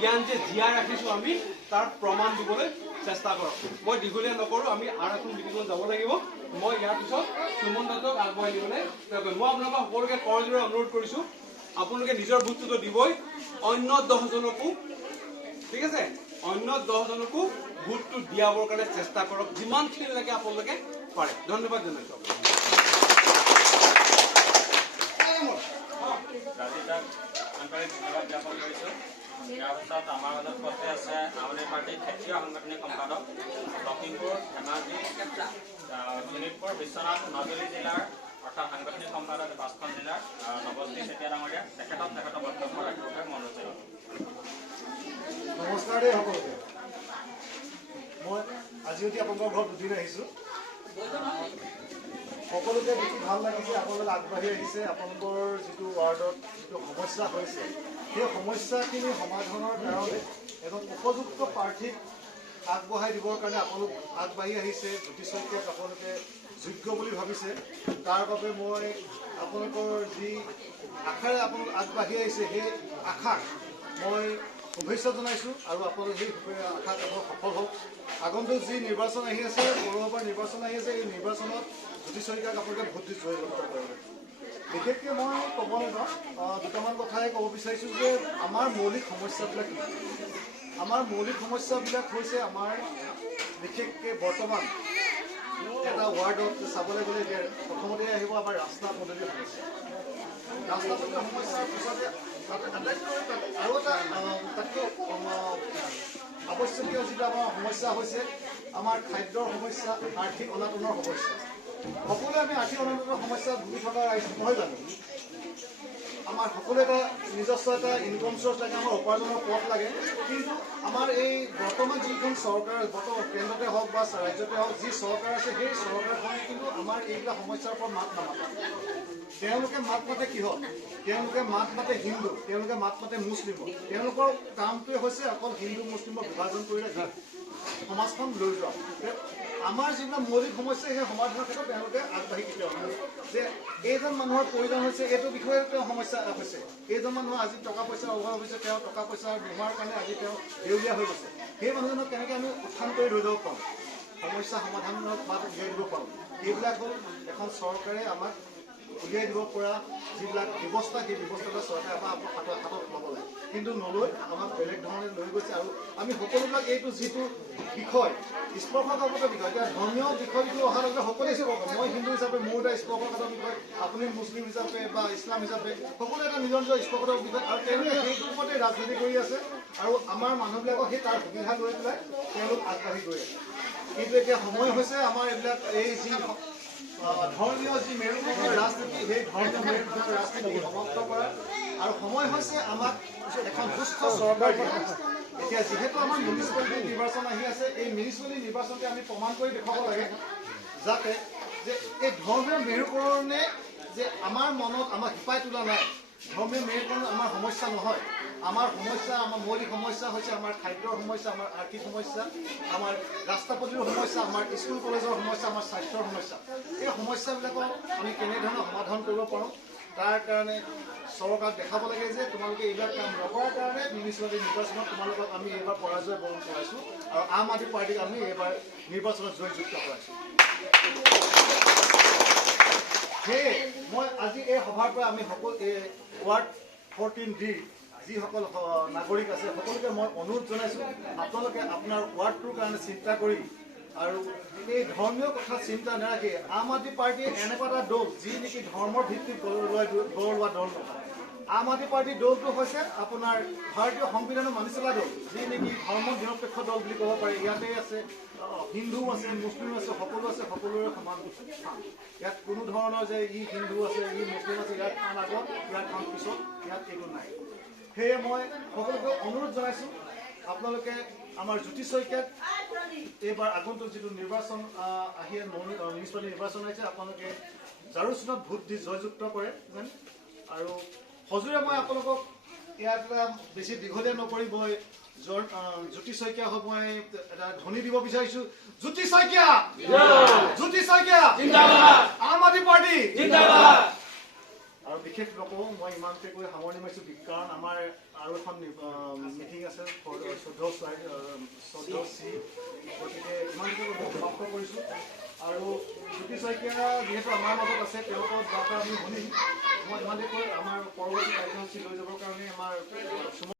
জ্ঞান যে জীয়াই ৰাখিছোঁ আমি তাৰ প্ৰমাণ দিবলৈ চেষ্টা কৰক। মই দীঘলীয়া নকৰোঁ, আমি আৰু এখন মিটিঙত যাব লাগিব। মই ইয়াৰ পিছত সুমন দাসক আগবঢ়াই দিবলৈ মই আপোনালোকক সকলোকে কৰজোৰে অনুৰোধ কৰিছোঁ, আপোনালোকে নিজৰ ভোটটোতো দিবই, অন্য 10জনকো, ঠিক আছে, অন্য 10জনকো ভোটটো দিয়াবৰ কাৰণে চেষ্টা কৰক যিমানখিনিলৈকে আপোনালোকে পাৰে। ধন্যবাদ জনাইছোঁ। ৰাজিতাক আন্তৰিক ধন্যবাদ জ্ঞাপন কৰিছোঁ। ইয়াৰ পিছত আমাৰ মাজত পথে আছে আউনি পাৰ্টীৰ ক্ষেত্ৰীয় সাংগঠনিক সম্পাদক লখিমপুৰ, ধেমাজি, শোণিতপুৰ, বিশ্বনাথ, মাজুলী জিলাৰ অৰ্থাৎ সাংগঠনিক সম্পাদক 5খন জিলাৰ নৱজ্যোতি চেতিয়া ডাঙৰীয়া, তেখেতৰ বক্তব্য ৰাখিবলৈ মই অনুৰোধ জনাইছোঁ। নমস্কাৰ দেই সকলোকে। মই আজি অতি আপোনালোকৰ ঘৰত দুদিন আহিছোঁ। সকলোকে দেখি ভাল লাগিছে, আপোনালোকে আগবাঢ়ি আহিছে। আপোনালোকৰ যিটো ৱাৰ্ডত যিটো সমস্যা হৈছে সেই সমস্যাখিনি সমাধানৰ কাৰণে এজন উপযুক্ত প্ৰাৰ্থীক আগবঢ়াই দিবৰ কাৰণে আপোনালোক আগবাঢ়ি আহিছে। জ্যোতি শইকীয়াক আপোনালোকে যোগ্য বুলি ভাবিছে। তাৰ বাবে মই আপোনালোকৰ যি আশাৰে আপোনালোক আগবাঢ়ি আহিছে সেই আশাক মই শুভেচ্ছা জনাইছোঁ আৰু আপোনালোকে সেই আশাত সফল হওক। আগন্তুক যি নিৰ্বাচন আহি আছে, পৌৰসভাৰ নিৰ্বাচন আহি আছে, এই নিৰ্বাচনত জ্যোতি শইকীয়াক আপোনালোকে ভোট দি জয়যুক্ত কৰিব। বিশেষকৈ মই ক'ব নাযাওঁ, দুটামান কথাই ক'ব বিচাৰিছোঁ যে আমাৰ মৌলিক সমস্যাবিলাক কি। আমাৰ মৌলিক সমস্যাবিলাক হৈছে আমাৰ বিশেষকৈ বৰ্তমান এটা ৱাৰ্ডত চাবলৈ গ'লে এতিয়া প্ৰথমতে আহিব আমাৰ ৰাস্তা পদূলিৰ সমস্যা। ৰাস্তা পদূলিৰ সমস্যাৰ পিছতে আটাইতকৈ আৰু এটা তাতকৈ আৱশ্যকীয় যিটো আমাৰ সমস্যা হৈছে আমাৰ খাদ্যৰ সমস্যা, আৰ্থিক অনাটনৰ সমস্যা। সকলোৱে আমি আৰ্থিক অনাটনৰ সমস্যা ভুগি থকা ৰাইজ নহয় জানো? আমাৰ সকলোৱে এটা নিজস্ব এটা ইনকম চ'ৰ্চ লাগে, আমাৰ উপাৰ্জনৰ পথ লাগে। কিন্তু আমাৰ এই বৰ্তমান যিখন চৰকাৰ, বৰ্তমান কেন্দ্ৰতে হওক বা ৰাজ্যতে হওক, যি চৰকাৰ আছে সেই চৰকাৰখনে কিন্তু আমাৰ এইবিলাক সমস্যাৰ ওপৰত মাত নামাতে। তেওঁলোকে মাত মাতে কিহত? তেওঁলোকে মাত মাতে হিন্দু, তেওঁলোকে মাত মাতে মুছলিম। তেওঁলোকৰ কামটোৱে হৈছে অকল হিন্দু মুছলিমক বিভাজন কৰি ৰাখি সমাজখন লৈ যোৱা। আমাৰ যিবিলাক মৌলিক সমস্যা সেই সমাধানৰ ক্ষেত্ৰত তেওঁলোকে আগবাঢ়ি কেতিয়াও নহয়। যে এইজন মানুহৰ প্ৰয়োজন হৈছে, এইটো বিষয়ে তেওঁ সমস্যা হৈছে। এইজন মানুহৰ আজি টকা পইচাৰ অভাৱ হৈছে, তেওঁ টকা পইচাৰ নোহোৱাৰ কাৰণে আজি তেওঁ দেউলীয়া হৈ গৈছে। সেই মানুহজনক কেনেকৈ আমি উত্থান কৰি লৈ যাব পাৰোঁ, সমস্যা সমাধানৰ বাট উলিয়াই দিব পাৰোঁ। এইবিলাক হ'ল এখন চৰকাৰে আমাক উলিয়াই দিব পৰা যিবিলাক ব্যৱস্থা, সেই ব্যৱস্থাটো চৰকাৰে আমাৰ হাতত ল'ব লাগে। কিন্তু নলৈ আমাক বেলেগ ধৰণে লৈ গৈছে। আৰু আমি সকলোবিলাক এইটো যিটো বিষয় স্পৰ্শকাতৰ বিষয়, এতিয়া ধৰ্মীয় বিষয়টো অহাৰ লগে সকলোৱে স্পৰ্শ। মই হিন্দু হিচাপে মোৰ এটা স্পৰ্শকাতৰ বিষয়, আপুনি মুছলিম হিচাপে বা ইছলাম হিচাপে সকলোৱে এটা নিজৰ নিজৰ স্পৰ্শকাতৰ বিষয়। আৰু তেওঁলোকে সেইটোৰ ওপৰতে ৰাজনীতি কৰি আছে আৰু আমাৰ মানুহবিলাকক সেই তাৰ সুবিধা লৈ পেলাই তেওঁলোক আগবাঢ়ি গৈ আছে। কিন্তু এতিয়া সময় হৈছে আমাৰ এইবিলাক এই যি ধৰ্মীয় যি মেৰুকৰণৰ ৰাজনীতি, সেই ধৰ্মীয় মেৰুকৰণৰ ৰাজনীতি সমাপ্ত কৰা আৰু সময় হৈছে আমাক এখন সুস্থ চৰকাৰ দিয়া। এতিয়া যিহেতু আমাৰ মিউনিচিপালিটি নিৰ্বাচন আহি আছে, এই মিউনিচিপালিটি নিৰ্বাচনতে আমি প্ৰমাণ কৰি দেখুৱাব লাগে যাতে যে এই ধৰ্মীয় মেৰুকৰণে যে আমাৰ মনত আমাক শিপাই তোলা নাই। ধৰ্মীয় মেৰুকৰণ আমাৰ সমস্যা নহয়। আমাৰ সমস্যা, আমাৰ মৌলিক সমস্যা হৈছে আমাৰ খাদ্যৰ সমস্যা, আমাৰ আৰ্থিক সমস্যা, আমাৰ ৰাস্তা পদূলিৰ সমস্যা, আমাৰ স্কুল কলেজৰ সমস্যা, আমাৰ স্বাস্থ্যৰ সমস্যা। এই সমস্যাবিলাকক আমি কেনেধৰণে সমাধান কৰিব পাৰোঁ তাৰ কাৰণে চৰকাৰক দেখাব লাগে যে তোমালোকে এইবিলাক কাম নকৰাৰ কাৰণে মিউনিচিপালিটি নিৰ্বাচনত তোমালোকক আমি এইবাৰ পৰাজয় বৰণ কৰাইছোঁ আৰু আম আদমি পাৰ্টীক আমি এইবাৰ নিৰ্বাচনত জয়যুক্ত কৰাইছোঁ। সেয়ে মই আজি এই সভাৰ পৰা আমি সকলো এই ৱাৰ্ড 14D যিসকল নাগৰিক আছে সকলোকে মই অনুৰোধ জনাইছোঁ, আপোনালোকে আপোনাৰ ৱাৰ্ডটোৰ কাৰণে চিন্তা কৰি আৰু এই ধৰ্মীয় কথা চিন্তা নাৰাখি আম আদমি পাৰ্টীয়ে এনেকুৱা এটা দল যি নেকি ধৰ্মৰ ভিত্তিত গঢ় লোৱা দল নহয়। আম আদমি পাৰ্টীৰ দলটো হৈছে আপোনাৰ ভাৰতীয় সংবিধানৰ মানি চলা দল, যি নেকি ধৰ্ম নিৰপেক্ষ দল বুলি ক'ব পাৰি। ইয়াতে আছে হিন্দু আছে, মুছলিম আছে, সকলো আছে, সকলোৰে সমান স্থান। ইয়াত কোনো ধৰণৰ যে ই হিন্দু আছে, ই মুছলিম আছে, ইয়াত খান আগত, ইয়াত খান পিছত, ইয়াত একো নাই। সেয়ে মই সকলোকে অনুৰোধ জনাইছোঁ আপোনালোকে আমাৰ জ্যোতি শইকীয়াক এইবাৰ আগন্তুক যিটো নিৰ্বাচন আহি মিউনিচিপালিটি নিৰ্বাচন আহিছে আপোনালোকে জাৰু চিনত ভোট দি জয়যুক্ত কৰে যেন। আৰু সজোৰে মই আপোনালোকক ইয়াত বেছি দীঘলীয়া নকৰি মই জ্যোতি শইকীয়া হ'ব মই এটা ধ্বনি দিব বিচাৰিছোঁ। জ্যোতি শইকীয়া, জ্যোতি শইকীয়া, আম আদমি পাৰ্টি। আৰু বিশেষ নকওঁ, মই ইমানকে কৈ সামৰণি মাৰিছোঁ কাৰণ আমাৰ আৰু এখন মিটিং আছে। 14 চি। গতিকে ইমানকৈ মই সমাপ্ত কৰিছোঁ। আৰু জ্যোতি শইকীয়া যিহেতু আমাৰ মাজত আছে, তেওঁলোকৰ যাত্ৰা আমি শুনিম। মই ইমানকৈ আমাৰ পৰৱৰ্তী কাৰ্যসূচী লৈ যাবৰ কাৰণে আমাৰ